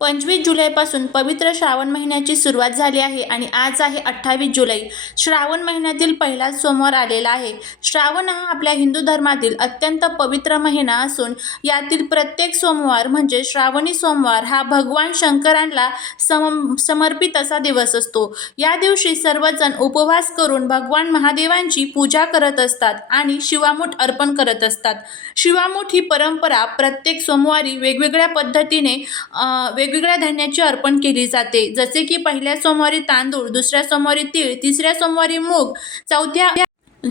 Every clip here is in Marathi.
पंचवीस जुलैपासून पवित्र श्रावण महिन्याची सुरुवात झाली आहे आणि आज आहे अठ्ठावीस जुलै. श्रावण महिन्यातील पहिला सोमवार आलेला आहे. श्रावण हा आपल्या हिंदू धर्मातील अत्यंत पवित्र महिना असून यातील प्रत्येक सोमवार म्हणजे श्रावणी सोमवार हा भगवान शंकरांना सम समर्पित असा दिवस असतो. या दिवशी सर्वजण उपवास करून भगवान महादेवांची पूजा करत असतात आणि शिवामूठ अर्पण करत असतात. शिवामूठ ही परंपरा प्रत्येक सोमवारी वेगवेगळ्या पद्धतीने वेग वेगवेगळ्या धान्याची अर्पण केली जाते. जसे की पहिल्या सोमवारी तांदूळ दुसऱ्या सोमवारी तीळ तिसऱ्या सोमवारी मूग चौथ्या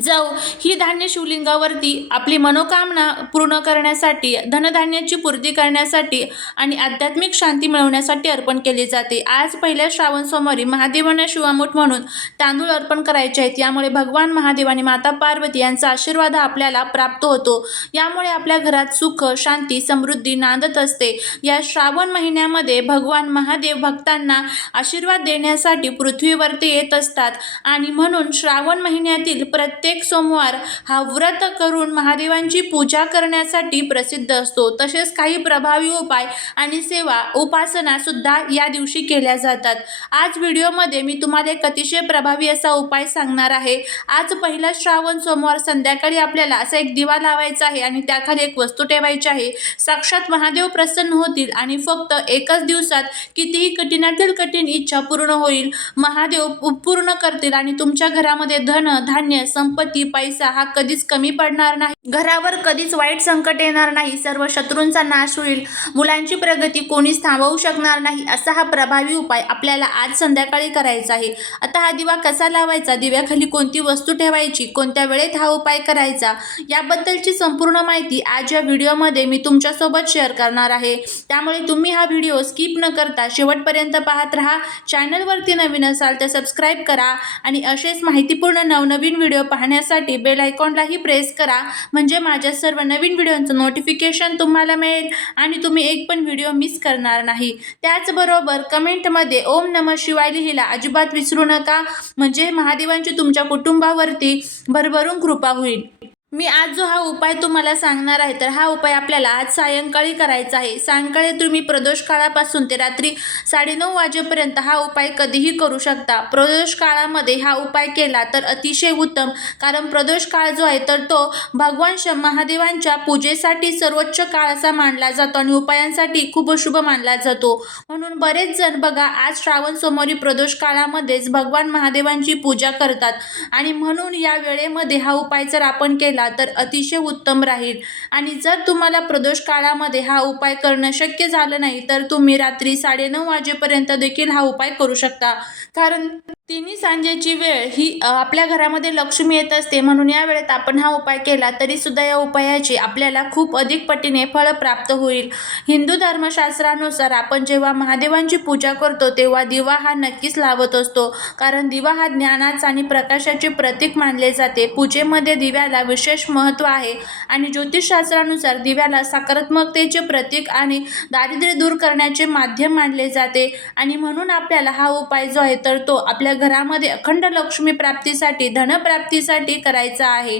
जाऊ. ही धान्य शिवलिंगावरती आपली मनोकामना पूर्ण करण्यासाठी धनधान्याची पूर्ती करण्यासाठी आणि आध्यात्मिक शांती मिळवण्यासाठी अर्पण केली जाते. आज पहिल्या श्रावण सोमवारी महादेवांना शिवामूठ म्हणून तांदूळ अर्पण करायचे आहेत. यामुळे भगवान महादेव आणि माता पार्वती यांचा आशीर्वाद आपल्याला प्राप्त होतो. यामुळे आपल्या घरात सुख शांती समृद्धी नांदत असते. या श्रावण महिन्यामध्ये भगवान महादेव भक्तांना आशीर्वाद देण्यासाठी पृथ्वीवरती येत असतात आणि म्हणून श्रावण महिन्यातील प्रत्येक प्रत्येक सोमवार हा व्रत करून महादेवांची पूजा करण्यासाठी प्रसिद्ध असतो. तसेच काही प्रभावी उपाय आणि सेवा उपासना सुद्धा या दिवशी केल्या जातात. आज व्हिडिओमध्ये मी तुम्हाला एक अतिशय प्रभावी असा उपाय सांगणार आहे. आज पहिला श्रावण सोमवार संध्याकाळी आपल्याला असा एक दिवा लावायचा आहे आणि त्याखाली एक वस्तू ठेवायची आहे. साक्षात महादेव प्रसन्न होतील आणि फक्त एकच दिवसात कितीही कठीणातील कठीण इच्छा पूर्ण होईल महादेव पूर्ण करतील आणि तुमच्या घरामध्ये धन धान्य संपत्ती पैसा हा कधीच कमी पडणार नाही. घरावर कधीच वाईट संकट येणार नाही. सर्व शत्रूंचा नाश होईल. मुलांची प्रगती कोणीच थांबवू शकणार नाही. असा हा प्रभावी उपाय आपल्याला आज संध्याकाळी करायचा आहे. आता हा दिवा कसा लावायचा? दिव्याखाली कोणती वस्तू ठेवायची? कोणत्या वेळेत हा उपाय करायचा? याबद्दलची संपूर्ण माहिती आज या व्हिडिओमध्ये मी तुमच्यासोबत शेअर करणार आहे. त्यामुळे तुम्ही हा व्हिडिओ स्किप न करता शेवटपर्यंत पाहत राहा. चॅनलवरती नवीन असाल तर सबस्क्राईब करा. आणि असेच माहितीपूर्ण नवनवीन व्हिडिओ पाहण्यासाठी बेल आयकॉनलाही प्रेस करा. म्हणजे माझ्या सर्व नवीन व्हिडिओंचं नोटिफिकेशन तुम्हाला मिळेल आणि तुम्ही एक पण व्हिडिओ मिस करणार नाही. त्याचबरोबर कमेंटमध्ये ओम नम शिवाय लिहिला अजिबात विसरू नका. म्हणजे महादेवांची तुमच्या कुटुंबावरती भरभरून कृपा होईल. मी आज जो हा उपाय तुम्हाला सांगणार आहे तर हा उपाय आपल्याला आज सायंकाळी करायचा आहे. सायंकाळी तुम्ही प्रदोष काळापासून ते रात्री साडेनऊ वाजेपर्यंत हा उपाय कधीही करू शकता. प्रदोष काळामध्ये हा उपाय केला तर अतिशय उत्तम कारण प्रदोष काळ जो आहे तर तो भगवान श महादेवांच्या पूजेसाठी सर्वोच्च काळ असा मानला जातो आणि उपायांसाठी खूप शुभ मानला जातो. म्हणून बरेच जण बघा आज श्रावण सोमवारी प्रदोष काळामध्येच भगवान महादेवांची पूजा करतात. आणि म्हणून या वेळेमध्ये हा उपाय जर आपण केला तर अतिशय उत्तम राहील. आणि जर तुम्हाला प्रदोष काळामध्ये हा उपाय करणं शक्य झालं नाही तर तुम्ही रात्री साडेनऊ वाजेपर्यंत देखील हा उपाय करू शकता. कारण तिन्ही सांजेची वेळ ही आपल्या घरामध्ये लक्ष्मी येत असते म्हणून या वेळेत आपण हा उपाय केला तरी सुद्धा या उपायाची आपल्याला खूप अधिक पटीने फळ प्राप्त होईल. हिंदू धर्मशास्त्रानुसार आपण जेव्हा महादेवांची पूजा करतो तेव्हा दिवा हा नक्कीच लावत असतो. कारण दिवा हा ज्ञानाचा आणि प्रकाशाचे प्रतीक मानले जाते. पूजेमध्ये दिव्याला विशेष महत्त्व आहे आणि ज्योतिषशास्त्रानुसार दिव्याला सकारात्मकतेचे प्रतीक आणि दारिद्र्य दूर करण्याचे माध्यम मानले जाते. आणि म्हणून आपल्याला हा उपाय जो आहे तर तो आपल्या घरामध्ये अखंड लक्ष्मी प्राप्तीसाठी धनप्राप्तीसाठी करायचा आहे.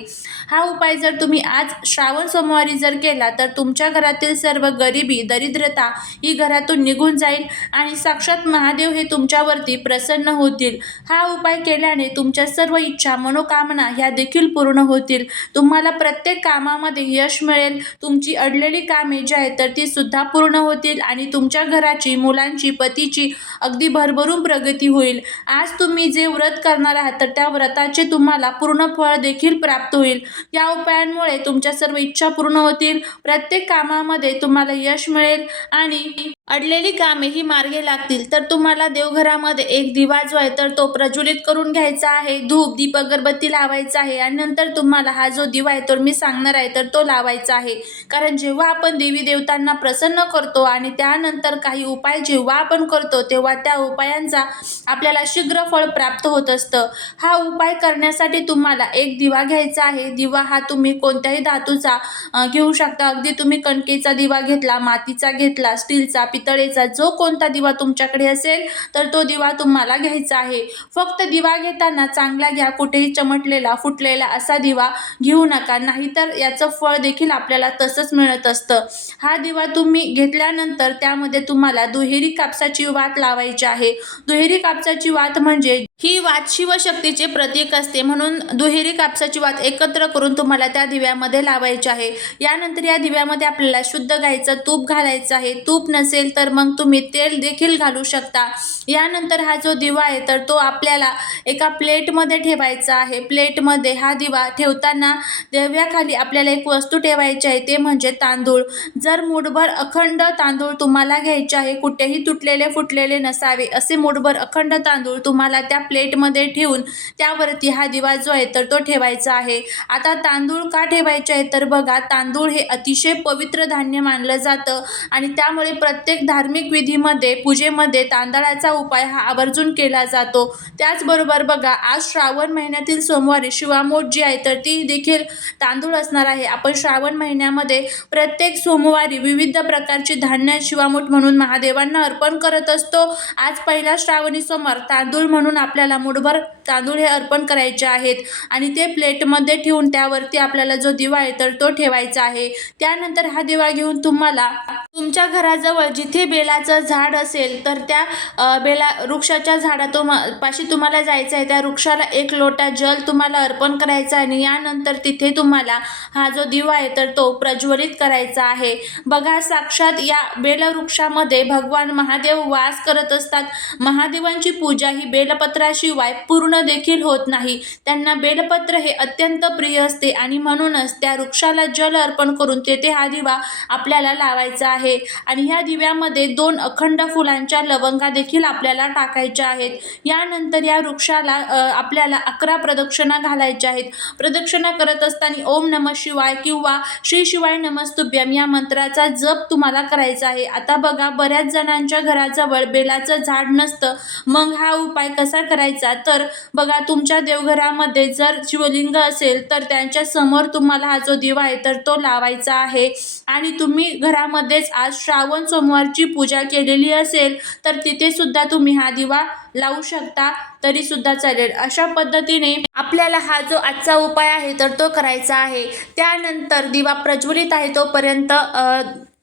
हा उपाय जर तुम्ही आज श्रावण सोमवारी जर केला तर तुमच्या घरातील सर्व गरिबी दरिद्रता ही घरातून निघून जाईल आणि साक्षात महादेव हे तुमच्यावरती प्रसन्न होतील. हा उपाय केल्याने तुमच्या सर्व इच्छा मनोकामना ह्या देखील पूर्ण होतील. तुम्हाला प्रत्येक कामामध्ये यश मिळेल. तुमची अडलेली कामे जी आहेत तर ती सुद्धा पूर्ण होतील आणि तुमच्या घराची मुलांची पतीची अगदी भरभरून प्रगती होईल. आज तुम्ही जे व्रत करणार आहात तर त्या व्रताचे तुम्हाला पूर्ण फळ देखील प्राप्त होईल. या उपायांमुळे तुमच्या सर्व इच्छा पूर्ण होतील. प्रत्येक कामामध्ये तुम्हाला यश मिळेल आणि अडलेली कामे ही मार्गे लागतील. तर तुम्हाला देवघरामध्ये एक दिवा जो आहे तर तो प्रज्वलित करून घ्यायचा आहे. धूप दीप अगरबत्ती लावायचा आहे. आणि नंतर तुम्हाला हा जो दिवा आहे तो मी सांगणार आहे तर तो लावायचा आहे. कारण जेव्हा आपण देवी देवतांना प्रसन्न करतो आणि त्यानंतर काही उपाय जेव्हा आपण करतो तेव्हा त्या उपायांचा आपल्याला शीघ्र फळ प्राप्त होत असतं. हा उपाय करण्यासाठी तुम्हाला एक दिवा घ्यायचा आहे. दिवा हा तुम्ही कोणत्याही धातूचा घेऊ शकता. अगदी तुम्ही कणकेचा दिवा घेतला मातीचा घेतला स्टीलचा पितळेचा जो कोणता दिवा तुमच्याकडे असेल तर तो दिवा तुम्हाला घ्यायचा आहे. फक्त दिवा घेताना चांगला घ्या कुठेही चमटलेला फुटलेला असा दिवा घेऊ नका. नाहीतर याचं फळ देखील आपल्याला तसंच मिळत असतं. हा दिवा तुम्ही घेतल्यानंतर त्यामध्ये तुम्हाला दुहेरी कापसाची वात लावायची आहे. दुहेरी कापसाची वात म्हणजे ही वात शिवशक्तीचे प्रतीक असते. म्हणून दुहेरी कापसाची वात एकत्र करून तुम्हाला त्या दिव्यामध्ये लावायची आहे. यानंतर या दिव्यामध्ये आपल्याला शुद्ध गाईचं तूप घालायचं आहे. तूप नसेल तर मग तुम्ही तेल देखील घालू शकता. यानंतर हा जो दिवा आहे तर तो आपल्याला एका प्लेटमध्ये ठेवायचा आहे. प्लेटमध्ये हा दिवा ठेवताना दिव्याखाली आपल्याला एक वस्तू ठेवायची आहे ते म्हणजे तांदूळ. जर मुठभर अखंड तांदूळ तुम्हाला घ्यायचे आहे कुठेही तुटलेले फुटलेले नसावे असे मुठभर अखंड तांदूळ तुम्हाला त्या प्लेटमध्ये ठेवून त्यावरती हा दिवा जो आहे तर तो ठेवायचा आहे. आता तांदूळ का ठेवायचे आहे? तर बघा तांदूळ हे अतिशय पवित्र धान्य मानलं जातं आणि त्यामुळे प्रत्येक प्रत्येक धार्मिक विधीमध्ये पूजेमध्ये तांदळाचा उपाय हा आवर्जून केला जातो. त्याचबरोबर बघा आज श्रावण महिन्यातील सोमवारी शिवामोठ जी आहे तर ती देखील तांदूळ असणार आहे. आपण श्रावण महिन्यामध्ये प्रत्येक सोमवारी विविध प्रकारची धान्य शिवामोठ म्हणून महादेवांना अर्पण करत असतो. आज पहिला श्रावणी सोमवार तांदूळ म्हणून आपल्याला मुठभर तांदूळ हे अर्पण करायचे आहेत आणि ते प्लेटमध्ये ठेवून त्यावरती आपल्याला जो दिवा आहे तर तो ठेवायचा आहे. त्यानंतर हा दिवा घेऊन तुम्हाला तुमच्या घराजवळ जी जिथे बेलाचं झाड असेल तर त्या बेला वृक्षाच्या झाडा तुम पाशी तुम्हाला जायचं आहे त्या वृक्षाला एक लोटा जल तुम्हाला अर्पण करायचा आहे आणि यानंतर तिथे तुम्हाला हा जो दिवा आहे तर तो प्रज्वलित करायचा आहे. बघा साक्षात या बेलवृक्षामध्ये भगवान महादेव वास करत असतात. महादेवांची पूजा ही बेलपत्राशिवाय पूर्ण देखील होत नाही. त्यांना बेलपत्र हे अत्यंत प्रिय असते आणि म्हणूनच त्या वृक्षाला जल अर्पण करून तेथे हा दिवा आपल्याला लावायचा आहे. आणि ह्या दिव्या यामध्ये दोन अखंड फुलांच्या लवंगा देखील आपल्याला टाकायच्या आहेत. यानंतर या वृक्षाला आपल्याला अकरा प्रदक्षिणा घालायच्या आहेत. प्रदक्षिणा करत असताना ओम नम शिवाय किंवा श्री शिवाय नमस्तुभ्यम या मंत्राचा जप तुम्हाला करायचा आहे. आता बघा बऱ्याच जणांच्या घराजवळ बेलाचं झाड नसतं. मग हा उपाय कसा करायचा? तर बघा तुमच्या देवघरामध्ये जर शिवलिंग असेल तर त्यांच्यासमोर तुम्हाला हा जो दिवा आहे तर तो लावायचा आहे. आणि तुम्ही घरामध्येच आज श्रावण सोमवार सोमवारची पूजा केलेली असेल तर तिथे सुद्धा तुम्ही हा दिवा लावू शकता तरी सुद्धा चालेल. अशा पद्धतीने आपल्याला हा जो आजचा उपाय आहे तर तो करायचा आहे. त्यानंतर दिवा प्रज्वलित आहे तोपर्यंत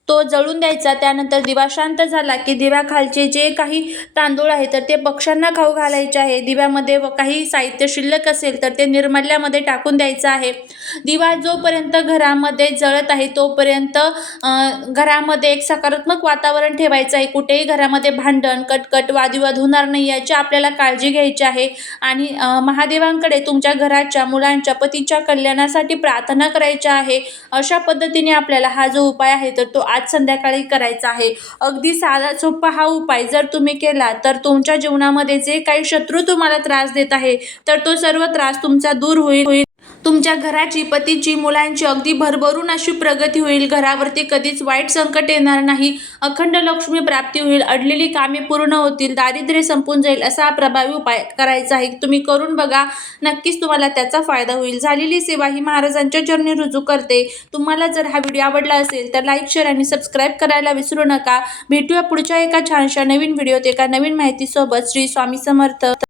तो जळून द्यायचा. त्यानंतर दिवा शांत झाला की दिव्याखालचे जे काही तांदूळ आहे तर ते पक्ष्यांना खाऊ घालायचे आहे. दिव्यामध्ये व काही साहित्य शिल्लक असेल तर ते निर्मल्यामध्ये टाकून द्यायचं आहे. दिवा जोपर्यंत घरामध्ये जळत आहे तोपर्यंत घरामध्ये एक सकारात्मक वातावरण ठेवायचं आहे. कुठेही घरामध्ये भांडण कटकट वादविवाद होणार नाही याची आपल्याला काळजी घ्यायची आहे. आणि महादेवांकडे तुमच्या घराच्या मुलांच्या पतीच्या कल्याणासाठी प्रार्थना करायची आहे. अशा पद्धतीने आपल्याला हा जो उपाय आहे तर तो आज संध्याकाळी करायचा आहे. अगदी साधा सोपा हा उपाय जर तुम्ही केला तर तुमच्या जीवनामध्ये जे काही शत्रू तुम्हाला त्रास देत आहे तर तो सर्व त्रास तुमचा दूर होईल. होईल तुमच्या घराची पतीची मुलांची अगदी भरभरून अशी प्रगती होईल. घरावरती कधीच वाईट संकट येणार नाही. अखंड लक्ष्मी प्राप्ती होईल. अडलेली कामे पूर्ण होतील. दारिद्र्य संपून जाईल असा प्रभावी उपाय करायचा आहे. तुम्ही करून बघा. नक्कीच तुम्हाला त्याचा फायदा होईल. झालेली सेवा ही महाराजांच्या चरणी रुजू करते. तुम्हाला जर हा व्हिडिओ आवडला असेल तर लाईक शेअर आणि सबस्क्राईब करायला विसरू नका. भेटूया पुढच्या एका छानशा नवीन व्हिडिओत एका नवीन माहितीसोबत. श्री स्वामी समर्थ.